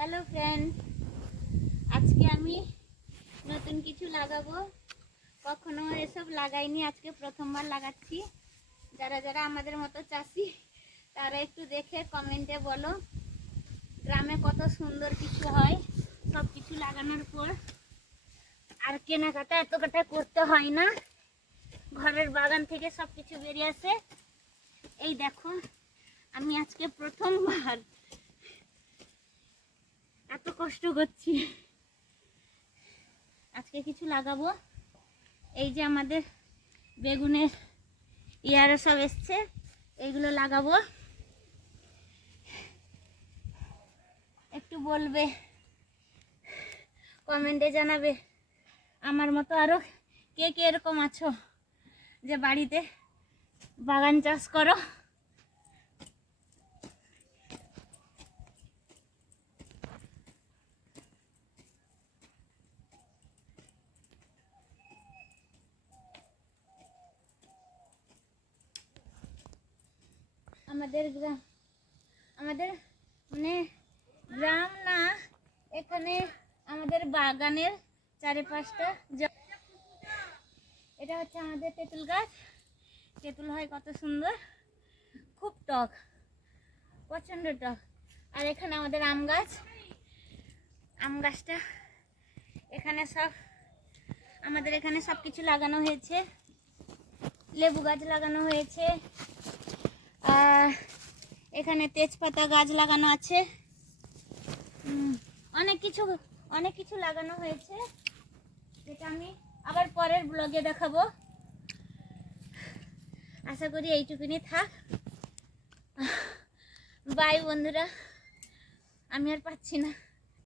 Hello friend, আজকে আমি নতুন কিছু লাগাবো। কখনো এসব লাগাইনি, আজকে প্রথমবার লাগাচ্ছি। যারা যারা আমাদের মতো চাষি তারা একটু দেখে কমেন্টে বলো গ্রামে কত সুন্দর কিছু হয় সব কিছু লাগানোর পর। আর কেনাকাটা এতটা করতে হয় না, ঘরের বাগান থেকে সব কিছু বেরিয়ে আসে। এই দেখো, আমি আজকে প্রথমবার এত কষ্ট করছি, আজকে কিছু লাগাবো। এই যে আমাদের বেগুনের ইয়ারও সব এসছে, এইগুলো লাগাবো। একটু বলবে, কমেন্টে জানাবে আমার মতো আরো কে কে এরকম আছো যে বাড়িতে বাগান চাষ করো। আমাদের মানে গ্রাম না, এখানে আমাদের বাগানের চারিপাশটা। এটা হচ্ছে আমাদের তেঁতুল গাছ। তেঁতুল হয় কত সুন্দর, খুব টক, প্রচণ্ড টক। আর এখানে আমাদের আম গাছ। আম গাছটা এখানে আমাদের এখানে সব কিছু লাগানো হয়েছে। লেবু গাছ লাগানো হয়েছে, এখানে তেজপাতা গাছ লাগানো আছে। অনেক কিছু লাগানো হয়েছে, যেটা আমি আবার পরের ব্লগে দেখাবো। আশা করি এইটুকুনি থাক। বাই বন্ধুরা, আমি আর পাচ্ছি না।